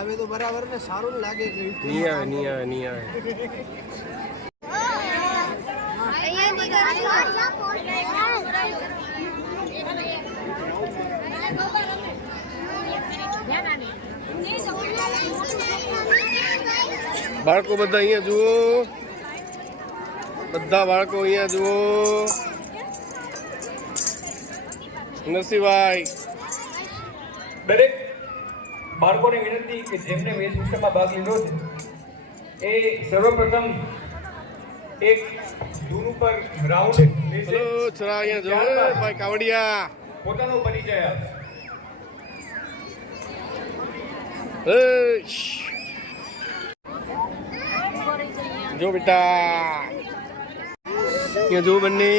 આવે તો બરાબર ને સારું લાગે કે નહીં આવે નહીં આવે નહીં આવે. બાળકો બધા અહીંયા જુઓ, બધા બાળકો અહીંયા જુઓ. નરસિંહભાઈ દરેક બાળકોને વિનંતી કે જેમને વેશભૂષામાં ભાગ લીધો છે એ સર્વપ્રથમ એક ધૂન ઉપર રાઉન્ડ લેશે. હલો છરા અહીંયા જુઓ ભાઈ કાવડિયા. પોતાનો પરિચય આપે. જો બેટા અહીંયા જો બંને.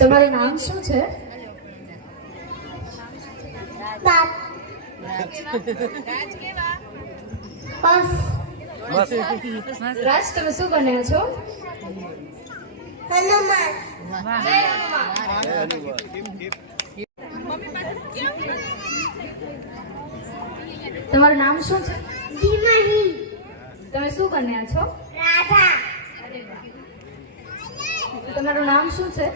તમારું નામ શું છે? રાજ, તમે શું બન્યા છો? તમારું નામ શું છે? તમે શું બન્યા છો? તમારું નામ શું છે?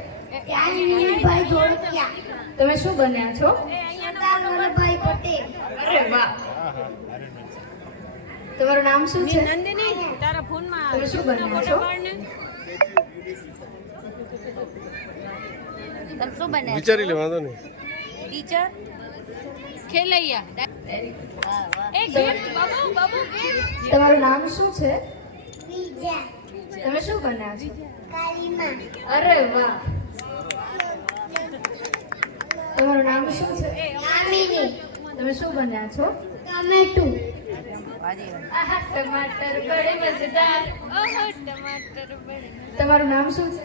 તમે શું બન્યા છો? અરે વાહ. તમારું નામ શું છે? તમે શું બન્યા છો? વિચારી લે, વાંધો નહીં. ટીચર ખેલૈયા. તમારું નામ શું છે? તમે શું બન્યા છો? અરે વાહ. તમારું નામ શું છે? તમે શું બન્યા છો? ટમાટર બડે મજેદાર. તમારું નામ શું છે?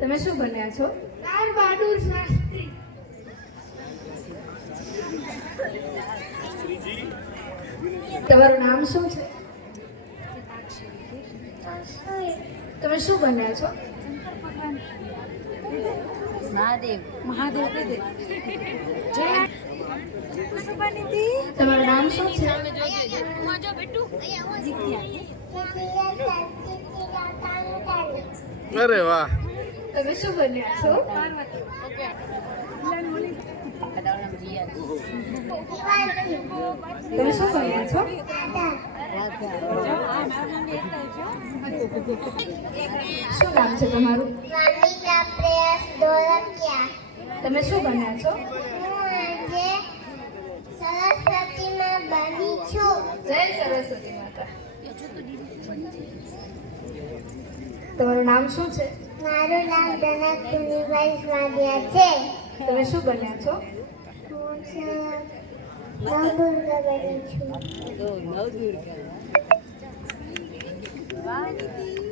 તમે શું બન્યા છો? તમારું નામ શું છે? તમે શું બન્યા છો? મહાદેવ. તમારું નામ શું છે? અરે વાહ. તમે શું બન્યા છો? તમે શું બન્યા છો? શું નામ છે તમારું? તમે શું બન્યા છો? જય સરસ્વતી માતા. તમારું નામ શું છે? મારું નામ જનક કુંડીભાઈ સ્વાદિયા છે. તમે શું બન્યા છો? નવદુર્ગા બની છું.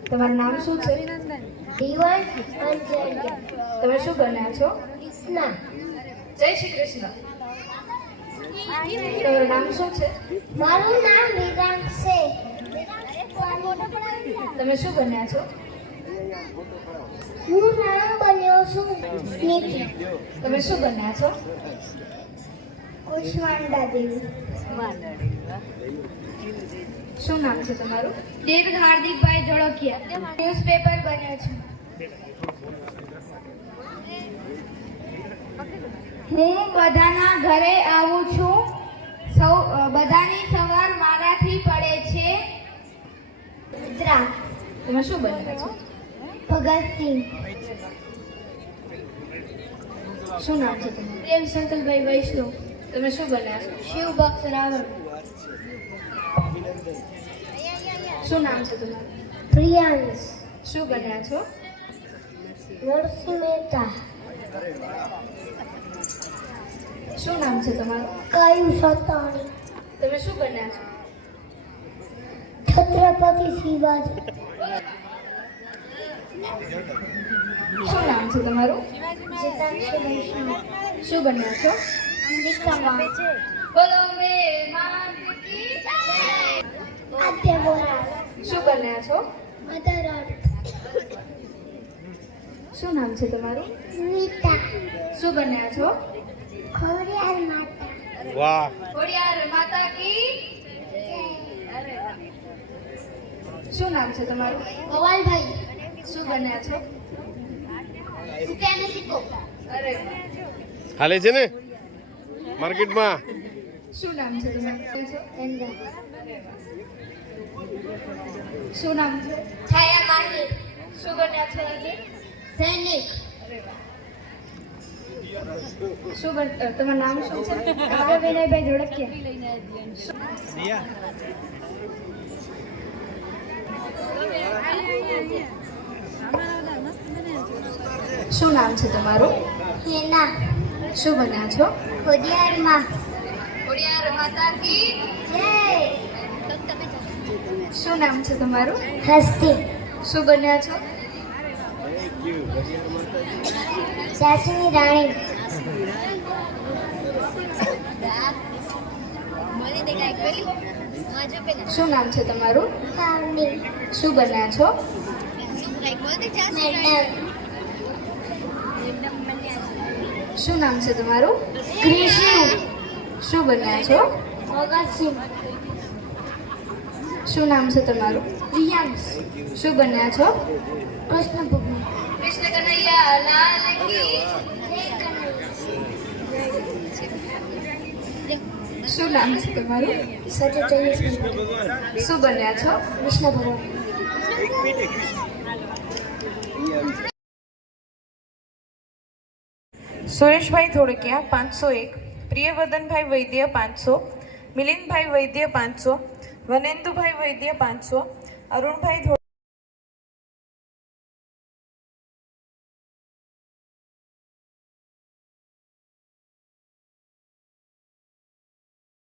તમારું નામ શું છે? દિવસ અંજલિયા. તમે શું બન્યા છો? કૃષ્ણ. જય શ્રી કૃષ્ણ. તમારું નામ શું છે? મારું નામ વિરાંગ છે. તમે શું બન્યા છો? હું નામ બન્યો છું નીતિ. તમે શું બન્યા છો? કુષ્માંડા દેવી. શું નામ છે તમારું? દીર્ઘ હાર્દિકભાઈ ધોળકિયા. ન્યૂઝપેપર બન્યો છું. હું બધાના ઘરે આવું છું. બધાની સવાર મારાથી પડે છે. મિત્રા, તમે શું બન્યા છો? ભગતસિંહ. શું નામ છે તમારું? પ્રેમ શંકરભાઈ વૈષ્ણવ. તમે શું બન્યા છો? શિવ ભક્ત રાવણ. શું નામ છે તમારું? પ્રિયાંશ. શું બન્યા છો? નરસિંહ મહેતા. શું નામ છે તમારું? કાયુ સતાણી. તમે શું બન્યા છો? છત્રપતિ શિવાજી. શું નામ છે તમારું? જીતાંશી વૈષ્ણવ. શું બન્યા છો? અંબિકામાં. બોલો મે માત કી જય. આદ્ય બોરા. શું બન્યા છો? મધર અર્થ. શું નામ છે તમારું? મીતા. શું બન્યા છો? ખોડિયાર માતા. વાહ ખોડિયાર માતા કી. શું નામ છે તમારું? ગોવાલભાઈ. શું બન્યા છો? સુકેને સિક્કો. અરે હાલે છે ને માર્કેટમાં. શું નામ છે તમારું? ચંદ્ર. શું નામ છે? છાયા માર્કેટ. શું બન્યા છો આજે? સૈનિક. શું તમારું નામ શું છે? કાવ્ય વિનયભાઈ ધોળકિયા. શું નામ છે તમારું? હેના. શું બન્યા છો? ખોડિયારમાં. ખોડિયાર માતા કી. જય. શું નામ છે તમારું? હસ્તી. શું બન્યા છો? સાસુની રાણી. શું નામ છે તમારું? કાવની. શું બન્યા છો? મેડમ. શું નામ છે તમારું? કૃષિ. શું બન્યા છો? ભગતસિંહ. શું નામ છે તમારું? પ્રિયાંશ. શું બન્યા છો? કૃષ્ણ ભગવાન. કૃષ્ણ કનૈયા લાલ કી. શું નામ છે તમારું? સત્યચૈસ. શું બન્યા છો? કૃષ્ણ ભગવાન. સુરેશભાઈ ધોળકિયા 501, પ્રિયવદનભાઈ વૈદ્ય 500, મિલિંદભાઈ વૈદ્ય 500, વનેન્દુભાઈ વૈદ્ય 500, અરુણભાઈ